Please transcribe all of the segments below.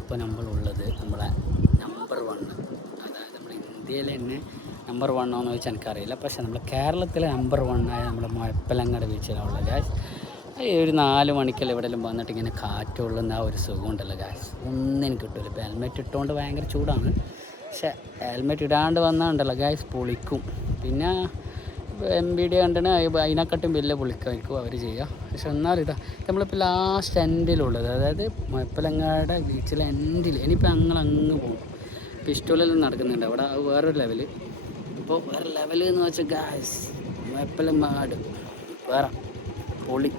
ഇപ്പോൾ നമ്മളുള്ളത് നമ്മളെ നമ്പർ 1, അതായത് നമ്മുടെ ഇന്ത്യയിലെ തന്നെ നമ്പർ 1 ആണെന്ന് ചോദിച്ചാൽ എനിക്കറിയില്ല. പക്ഷേ നമ്മുടെ കേരളത്തിലെ നമ്പർ 1 ആയ നമ്മുടെ മുഴപ്പിലങ്ങാട് ബീച്ചിലുള്ള ഗായ്സ്. ഒരു 4 മണിക്കെല്ലാം എവിടെയെങ്കിലും വന്നിട്ട് ഇങ്ങനെ കാറ്റ് കൊള്ളുന്ന ആ ഒരു സുഖമുണ്ടല്ലോ ഗായ്സ്, ഒന്നിനും കിട്ടില്ല. ഇപ്പോൾ ഹെൽമെറ്റ് ഇട്ടുകൊണ്ട് ഭയങ്കര ചൂടാണ്, പക്ഷേ ഹെൽമെറ്റ് ഇടാണ്ട് വന്നാണ്ടല്ലോ ഗായ്സ് പൊളിക്കും. പിന്നെ വീഡിയോ കണ്ടിട്ട് അതിനെക്കാട്ടും വലിയ പൊളിക്കായിരിക്കും അവർ ചെയ്യുക. പക്ഷെ എന്നാലും നമ്മളിപ്പോൾ ലാസ്റ്റ് എൻഡിലുള്ളത്, അതായത് മുഴപ്പിലങ്ങാട് ബീച്ചിലെ എൻഡിൽ. ഇനിയിപ്പോൾ അങ്ങ് പോകും, പിസ്റ്റോലെല്ലാം നടക്കുന്നുണ്ട് അവിടെ, അത് വേറൊരു ലെവല്. ഇപ്പോൾ വേറെ ലെവൽ എന്ന് വെച്ചാൽ ഗായ്സ് മുഴപ്പിലങ്ങാട് വേറെ പൊളി.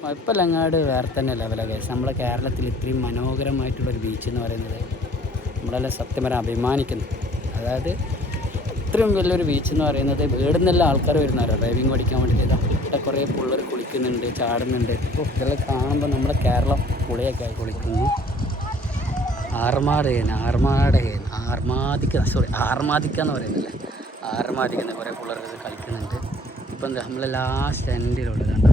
മുഴപ്പിലങ്ങാട് വേറെ തന്നെ ലെവലാണ് ഗായ്സ്. നമ്മളെ കേരളത്തിൽ ഇത്രയും മനോഹരമായിട്ടുള്ളൊരു ബീച്ച് എന്ന് പറയുന്നത് നമ്മളെല്ലാം സത്യം പറയാൻ അഭിമാനിക്കുന്നു. അതായത് ഇത്രയും വലിയൊരു ബീച്ച് എന്ന് പറയുന്നത് വീട് നിന്നെല്ലാം ആൾക്കാർ വരുന്നവരോ ഡ്രൈവിംഗ് പഠിക്കാൻ വേണ്ടിയിട്ട്. ഇവിടെ കുറേ പിള്ളേർ കുളിക്കുന്നുണ്ട്, ചാടുന്നുണ്ട്. ഇപ്പോൾ ഇതെല്ലാം കാണുമ്പോൾ നമ്മുടെ കേരളം പുളിയൊക്കെ കുളിക്കുന്നു. ആർമാദിക്ക എന്ന് പറയുന്നില്ലേ, ആർമാദിക്കുന്ന കുറേ പിള്ളേർ കളിക്കുന്നുണ്ട്. ഇപ്പം എന്താ നമ്മൾ ലാസ്റ്റ് എൻഡിലുള്ളത് കണ്ടോ,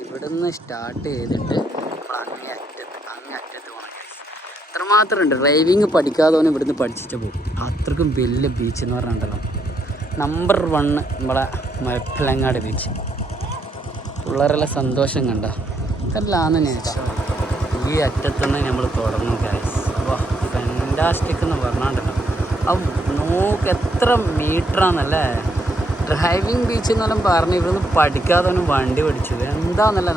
ഇവിടുന്ന് സ്റ്റാർട്ട് ചെയ്തിട്ട് നമ്മൾ അങ്ങേയറ്റത്ത് പോകണം. അത്രമാത്രം ഉണ്ട്. ഡ്രൈവിങ് പഠിക്കാതെ ഇവിടുന്ന് പഠിച്ചിട്ട് പോകും. അത്രക്കും വലിയ ബീച്ച് എന്ന് പറഞ്ഞിട്ടുണ്ടല്ലോ, നമ്പർ 1 നമ്മളെ മുഴപ്പിലങ്ങാട് ബീച്ച്. പിള്ളേരെല്ലാം സന്തോഷം കണ്ട ഇതെല്ലാന്ന് നേച്ചർ. ഈ അറ്റത്തുനിന്ന് നമ്മൾ തുടങ്ങും ഗൈസ്. അപ്പോൾ ഫാൻറ്റാസ്റ്റിക് എന്ന് പറഞ്ഞിട്ടുണ്ടല്ലോ, അത് നോക്ക് എത്ര മീറ്ററാന്നല്ലേ. ഡ്രൈവിംഗ് ബീച്ച് എന്നെല്ലാം പറഞ്ഞ് ഇവിടുന്ന് പഠിക്കാതെ വണ്ടി പഠിച്ചത് എന്താണെന്നല്ല.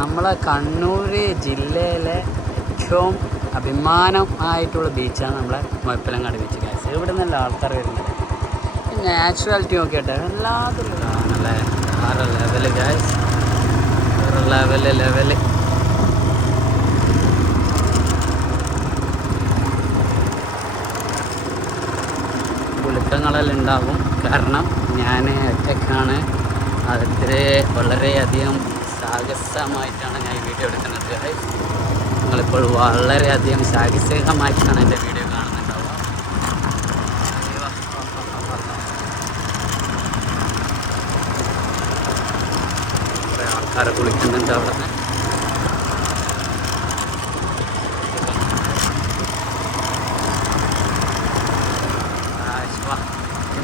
നമ്മളെ കണ്ണൂർ ജില്ലയിലെ ഏറ്റവും അഭിമാനമായിട്ടുള്ള ബീച്ചാണ് നമ്മളെ മുഴപ്പിലങ്ങാട് ബീച്ച് ഗൈസ്. ഇവിടെ നിന്നല്ല ആൾക്കാർ വരുന്നത്. നാച്ചുറാലിറ്റി നോക്കിയിട്ട് എല്ലാത്തിലും കാണല്ലേ. വേറെ ലെവല് ഗൈസ്, വേറെ ലെവല്. കുലുക്കങ്ങളെല്ലാം ഉണ്ടാകും, കാരണം ഞാൻ ഒറ്റയ്ക്കാണ്. അതിൽ വളരെയധികം സാഹസമായിട്ടാണ് ഞാൻ ഈ വീഡിയോ എടുക്കുന്നത് ഗൈസ്. നിങ്ങളിപ്പോൾ വളരെയധികം സാഹസികമായിട്ടാണ് എൻ്റെ വീഡിയോ കാണുന്നുണ്ടാവുക. കുറേ ആൾക്കാരെ കുളിക്കുന്നുണ്ട് അവിടെ നിന്ന്.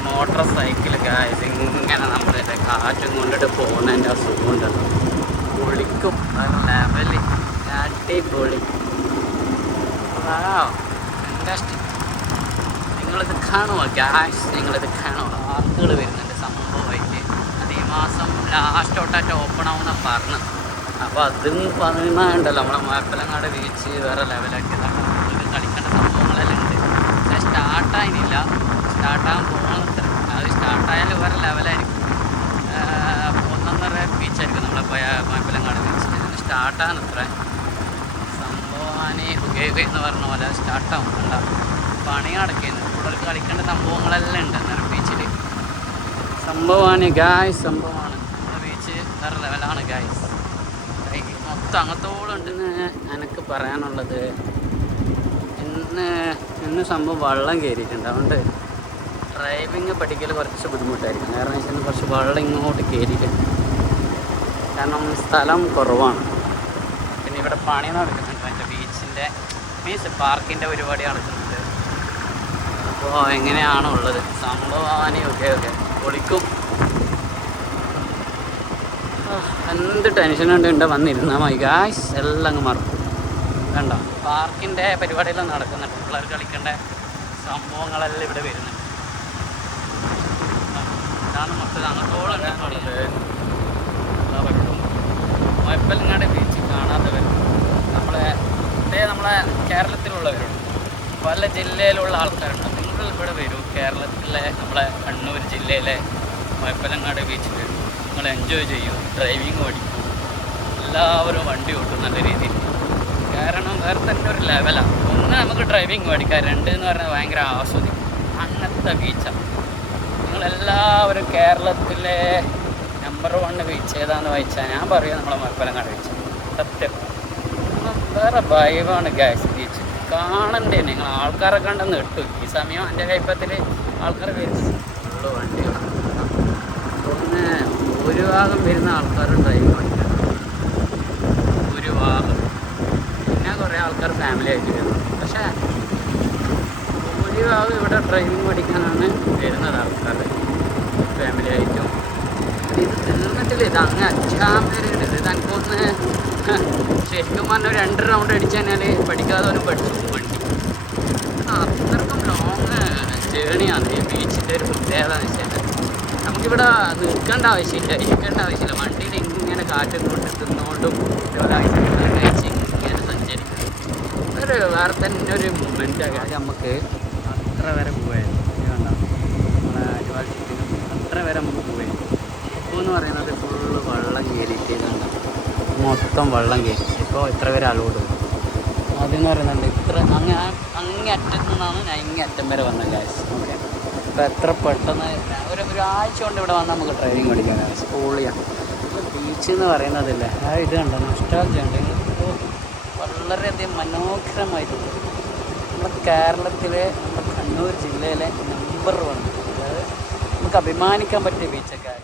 മോട്ടോർ സൈക്കിൾ ഗായ്സ് ഇങ്ങനെ നമ്മളിൻ്റെ കാറ്റും കൊണ്ടിട്ട് പോകുന്നതിൻ്റെ അസുഖമുണ്ടല്ലോ, പൊളിക്കും. ലെവല് അടിപൊളി. ഫാന്റാസ്റ്റിക്. നിങ്ങളിത് കാണുമോ ഗായ്സ്, നിങ്ങളിത് കാണുമോ? ആളുകൾ വരുന്നുണ്ട് സംഭവമായിട്ട്. അത് ഈ മാസം ലാസ്റ്റോട്ടായിട്ട് ഓപ്പൺ ആവുന്ന പറഞ്ഞത്. അപ്പോൾ അതും പറയുന്നുണ്ടല്ലോ നമ്മളെ മുഴപ്പിലങ്ങാട് ബീച്ച് വേറെ ലെവലാക്കിയതാണ്. നമുക്ക് കളിക്കേണ്ട സംഭവങ്ങളെല്ലാം ഉണ്ട്, പക്ഷേ സ്റ്റാർട്ടായില്ല. സ്റ്റാർട്ടാകാൻ പോകുന്നത്ര അത് സ്റ്റാർട്ടായാൽ വേറെ ലെവലായിരിക്കും. 1.5 ബീച്ചായിരിക്കും നമ്മളെ മുഴപ്പിലങ്ങാട് ബീച്ച്. സ്റ്റാർട്ടാകുന്നത്ര സംഭവമാണ് ഹുഗേഗ എന്ന് പറഞ്ഞ പോലെ സ്റ്റാർട്ടാവും. ഉണ്ടാവും പണി നടക്കുന്നു. കൂടുതൽ കളിക്കേണ്ട സംഭവങ്ങളെല്ലാം ഉണ്ട് അന്നേരം ബീച്ചിൽ. സംഭവമാണ് ഗായ്സ്, സംഭവമാണ്. നമ്മുടെ ബീച്ച് വേറെ ലെവലാണ് ഗായ്സ്. മൊത്തം അങ്ങത്തോളം ഉണ്ടെന്ന് എനിക്ക് പറയാനുള്ളത്. ഇന്ന് സംഭവം വെള്ളം കയറിയിട്ടുണ്ട്, അതുകൊണ്ട് ഡ്രൈവിങ് പഠിക്കൽ കുറച്ച് ബുദ്ധിമുട്ടായിരിക്കും. കാരണം വെച്ചാൽ കുറച്ച് വെള്ളം ഇങ്ങോട്ട് കയറിയിട്ട്, കാരണം സ്ഥലം കുറവാണ്. പിന്നെ ഇവിടെ പണി നടക്കുന്നുണ്ട്, എൻ്റെ ബീച്ചിൻ്റെ മീൻസ് പാർക്കിൻ്റെ പരിപാടി നടക്കുന്നുണ്ട്. അപ്പോൾ എങ്ങനെയാണോ ഉള്ളത് സംഭവമാണ്. ഓക്കെ പൊളിക്കും. എന്ത് ടെൻഷനുണ്ട് വന്നിരുന്നാൽ മതി ഗായ്സ്, എല്ലാം അങ്ങ് മറക്കും. കണ്ടോ പാർക്കിൻ്റെ പരിപാടിയെല്ലാം നടക്കുന്നുണ്ട്, പിള്ളേർ കളിക്കേണ്ട സംഭവങ്ങളെല്ലാം ഇവിടെ വരുന്നുണ്ട്. ഇതാണ് മൊത്തം അങ്ങോട്ടോളം ഉള്ളത്. എല്ലാവരോടും മുഴപ്പിലങ്ങാട് ബീച്ച് കാണാത്തവരും നമ്മളെ കേരളത്തിലുള്ളവരുണ്ട്, പല ജില്ലയിലുള്ള ആൾക്കാരുണ്ട്. നിങ്ങൾ ഇവിടെ വരും, കേരളത്തിലെ നമ്മളെ കണ്ണൂർ ജില്ലയിലെ മുഴപ്പിലങ്ങാട് ബീച്ചിൽ നിങ്ങൾ എൻജോയ് ചെയ്യും, ഡ്രൈവിങ് പഠിക്കും, എല്ലാവരും വണ്ടി ഓട്ടും നല്ല രീതിയിൽ. കാരണം വേറെ തന്നെ ഒരു ലെവലാണ്. ഒന്ന് നമുക്ക് ഡ്രൈവിങ് പഠിക്കാം, 2 എന്ന് പറഞ്ഞാൽ ഭയങ്കര ആസ്വദിക്കും. അങ്ങനത്തെ ബീച്ചാണ്. നിങ്ങളെല്ലാവരും കേരളത്തിലെ നമ്പർ 1 ബീച്ച് ഏതാണെന്ന് വായിച്ചാൽ ഞാൻ പറയുക നമ്മളെ മുഴപ്പിലങ്ങാട് ബീച്ച്. സത്യം വേറെ വൈബാണ് ഗായ്സ്. ബീച്ച് കാണണ്ടേ, നിങ്ങൾ ആൾക്കാരെ കണ്ടെന്ന് കിട്ടും. ഈ സമയം എൻ്റെ കൈപ്പത്തിൽ ആൾക്കാർ വരുന്നത് ഉള്ളു വണ്ടികളാണ്. ഒന്ന് ഒരു ഭാഗം വരുന്ന ആൾക്കാർ ഡ്രൈവിങ് പഠിക്കണം, ഒരു ഭാഗം കുറേ ആൾക്കാർ ഫാമിലി ആയിട്ട് വരുന്നത്. പക്ഷേ ഭൂരിഭാഗം ഇവിടെ ഡ്രൈവിംഗ് പഠിക്കാനാണ് വരുന്നത് ആൾക്കാർ, ഫാമിലി ആയിട്ടും. ഇത് തീർന്നിട്ടില്ല, ഇത് അങ്ങ് അഞ്ചാം വരെ ഉണ്ട്. ഇത് എനിക്കൊന്ന് ശരിക്കും പറഞ്ഞാൽ 2 റൗണ്ട് അടിച്ചു കഴിഞ്ഞാൽ പഠിക്കാതെ ഒരു പഠിച്ചു വണ്ടി. അത്രക്കും ലോങ് ജേണിയാണ് ഈ ബീച്ചിൻ്റെ ഒരു പ്രത്യേകത എന്ന് വെച്ചാൽ നമുക്കിവിടെ നിൽക്കേണ്ട ആവശ്യമില്ല, ഇരിക്കേണ്ട ആവശ്യമില്ല. വണ്ടിയിൽ ഇങ്ങനെ കാറ്റും കൊണ്ട് തിന്നുകൊണ്ടും ഒരാഴ്ച കഴിച്ച് ഇങ്ങനെ സഞ്ചരിക്കും. ഒരു വേറെ തന്നെ ഒരു മൂമെൻറ്റാണ്. നമുക്ക് അത്ര വരെ പോയായിരുന്നു, കണ്ടോ നമ്മളെ അരിവാൾ ചുറ്റിനും അത്ര വരെ നമുക്ക് പോയായിരുന്നു. ഇപ്പോൾ എന്ന് പറയുന്നത് ഫുള്ള് വെള്ളം കയറിയിട്ട് കണ്ടോ, മൊത്തം വെള്ളം കയറി. ഇപ്പോൾ ഇത്ര വരെ അലോഡ് അതെന്ന് പറയുന്നുണ്ട്. ഇത്ര അങ്ങേ അറ്റത്തു നിന്നാണ് ഞാൻ ഇങ്ങേ അറ്റം വരെ വന്നത് ഗായ്സ്. ഓക്കെ, അപ്പോൾ എത്ര പെട്ടെന്ന് ഒരാഴ്ച കൊണ്ട് ഇവിടെ വന്നാൽ നമുക്ക് ഡ്രൈവിംഗ് പഠിക്കാം ഗായ്സ്. പൊളിയാണ്. ബീച്ച് എന്ന് പറയുന്നതില്ലേ, ആ ഇത് കണ്ടോ, നൊസ്റ്റാൾജിയ ഉണ്ട്. വളരെയധികം മനോഹരമായിട്ടുണ്ട്. നമ്മുടെ കേരളത്തിലെ, നമ്മുടെ കണ്ണൂർ ജില്ലയിലെ നമ്പർ 1, അതായത് നമുക്ക് അഭിമാനിക്കാൻ പറ്റിയ ബീച്ചൊക്കെ.